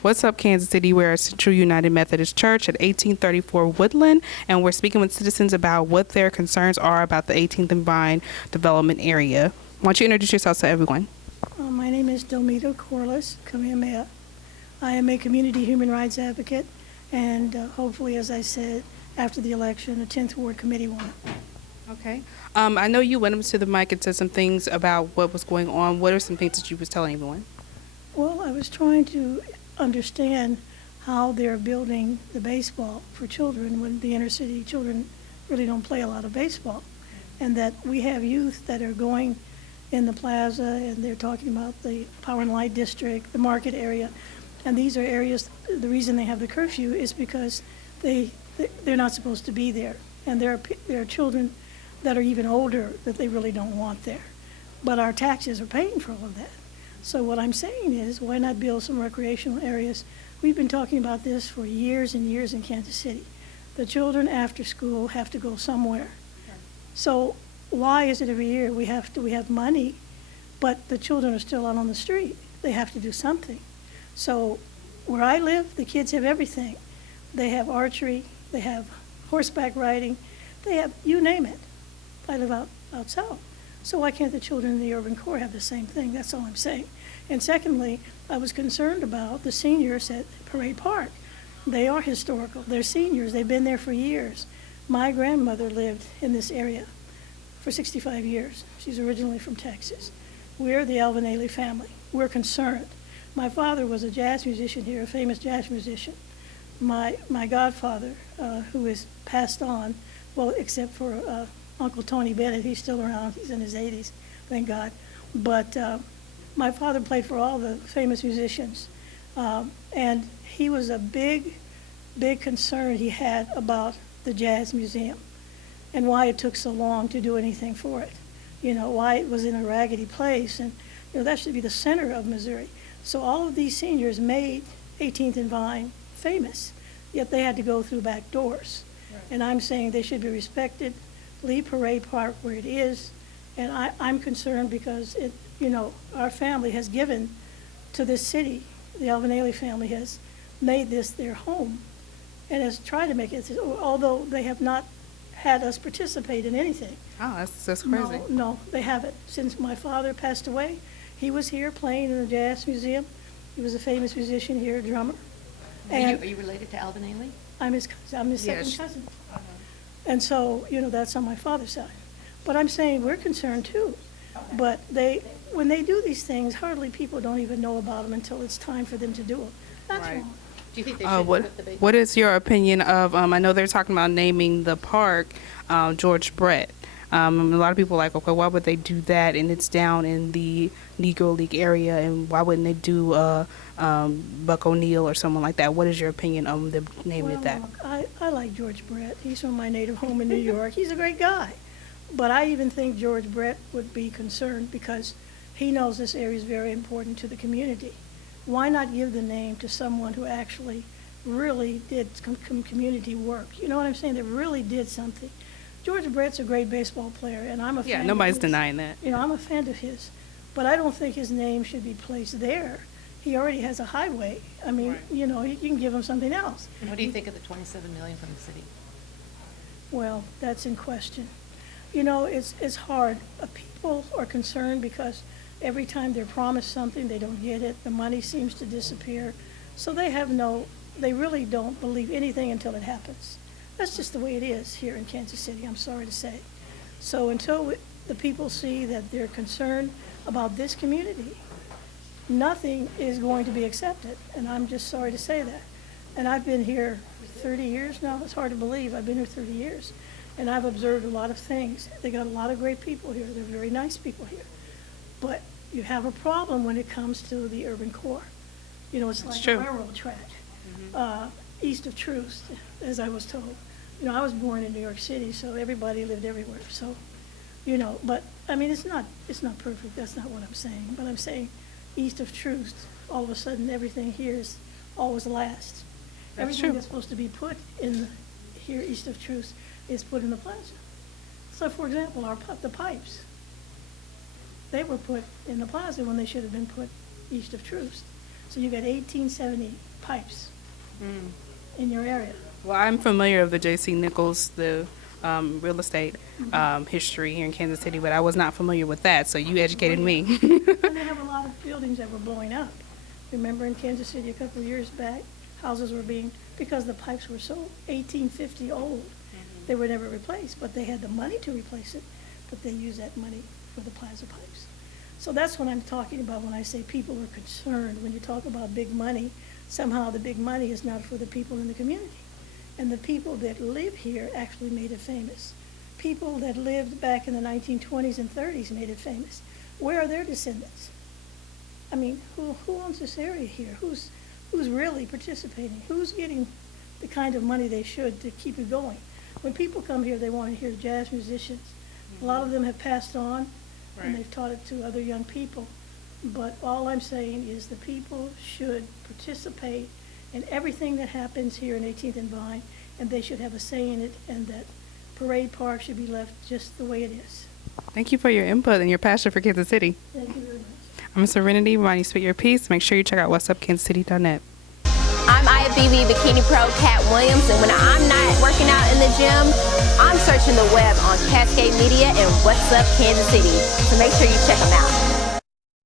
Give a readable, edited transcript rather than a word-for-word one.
What's up, Kansas City? We're at Central United Methodist Church at 1834 Woodland, and we're speaking with citizens about what their concerns are about the 18th and Vine development area. Why don't you introduce yourself to everyone? My name is Delmita Corliss Kamehameha. I am a community human rights advocate, and hopefully, as I said, after the election, a 10th Ward committee won. Okay. I know you went up to the mic and said some things about what was going on. What are some things that you was telling everyone? Well, I was trying to understand how they're building the baseball for children when the inner city children really don't play a lot of baseball, and that we have youth that are going in the plaza and they're talking about the Power and Light District, the market area, and these are areas, the reason they have the curfew is because they're not supposed to be there, and there are children that are even older that they really don't want there, but our taxes are paying for all of that. So what I'm saying is, why not build some recreational areas? We've been talking about this for years and years in Kansas City. The children after school have to go somewhere. So why is it every year we have money, but the children are still out on the street? They have to do something. So where I live, the kids have everything. They have archery, they have horseback riding, they have, you name it. I live out south. So why can't the children in the urban core have the same thing? That's all I'm saying. And secondly, I was concerned about the seniors at Parade Park. They are historical. They're seniors. They've been there for years. My grandmother lived in this area for 65 years. She's originally from Texas. We're the Alvin Ailey family. We're concerned. My father was a jazz musician here, a famous jazz musician. My godfather, who is passed on, well, except for Uncle Tony Bennett, he's still around. He's in his 80s, thank God. But my father played for all the famous musicians. And he was a big concern he had about the Jazz Museum and why it took so long to do anything for it. You know, why it was in a raggedy place. And, you know, that should be the center of Missouri. So all of these seniors made 18th and Vine famous, yet they had to go through back doors. Right. And I'm saying they should be respected. Leave Parade Park where it is, and I'm concerned because our family has given to this city. The Alvin Ailey family has made this their home and has tried to make it, although they have not had us participate in anything. Oh, that's crazy. No, they haven't. Since my father passed away, he was here playing in the Jazz Museum. He was a famous musician here, a drummer. Are you related to Alvin Ailey? I'm his second cousin. And so, that's on my father's side. But I'm saying we're concerned too. But when they do these things, hardly people don't even know about them until it's time for them to do them. That's right. wrong. Do you think they should put the What is your opinion of, I know they're talking about naming the park George Brett. A lot of people are like, okay, why would they do that? And it's down in the Negro League area, and why wouldn't they do Buck O'Neill or someone like that? What is your opinion on them naming it that? Look, I like George Brett. He's from my native home in New York. He's a great guy. But I even think George Brett would be concerned because he knows this area is very important to the community. Why not give the name to someone who actually really did community work? You know what I'm saying? That really did something. George Brett's a great baseball player, and I'm a fan. Yeah, nobody's denying that. I'm a fan of his. But I don't think his name should be placed there. He already has a highway. I mean, right. You can give him something else. What do you think of the $27 million from the city? Well, that's in question. It's hard. People are concerned because every time they're promised something, they don't get it. The money seems to disappear. So they really don't believe anything until it happens. That's just the way it is here in Kansas City, I'm sorry to say. So until the people see that they're concerned about this community, nothing is going to be accepted, and I'm just sorry to say that. And I've been here 30 years now. It's hard to believe. I've been here 30 years, and I've observed a lot of things. They got a lot of great people here. They're very nice people here. But you have a problem when it comes to the urban core. It's like a railroad track, east of Truth, as I was told. I was born in New York City, so everybody lived everywhere. So, but I mean, it's not perfect. That's not what I'm saying. But I'm saying east of Truth, all of a sudden everything here is always last. Everything that's supposed to be put in here east of Truth is put in the plaza. So, for example, the pipes, they were put in the plaza when they should have been put east of Truth. So you got 1870 pipes in your area. Well, I'm familiar with the J.C. Nichols, the real estate history here in Kansas City, but I was not familiar with that, so you educated me. And they have a lot of buildings that were blowing up. Remember in Kansas City a couple of years back, houses were being, because the pipes were so 1850 old, they were never replaced, but they had the money to replace it, but they used that money for the plaza pipes. So that's what I'm talking about when I say people are concerned. When you talk about big money, somehow the big money is not for the people in the community. And the people that live here actually made it famous. People that lived back in the 1920s and 30s made it famous. Where are their descendants? I mean, who owns this area here? Who's really participating? Who's getting the kind of money they should to keep it going? When people come here, they want to hear jazz musicians. A lot of them have passed on, and they've taught it to other young people. But all I'm saying is the people should participate in everything that happens here in 18th and Vine, and they should have a say in it, and that Parade Park should be left just the way it is. Thank you for your input and your passion for Kansas City. Thank you very much. I'm Serenity. Reminding you to speak your piece. Make sure you check out whatsupkansascity.net. I'm IFBB Bikini Pro Cat Williams, and when I'm not working out in the gym, I'm searching the web on Cascade Media and What's Up Kansas City. So make sure you check them out.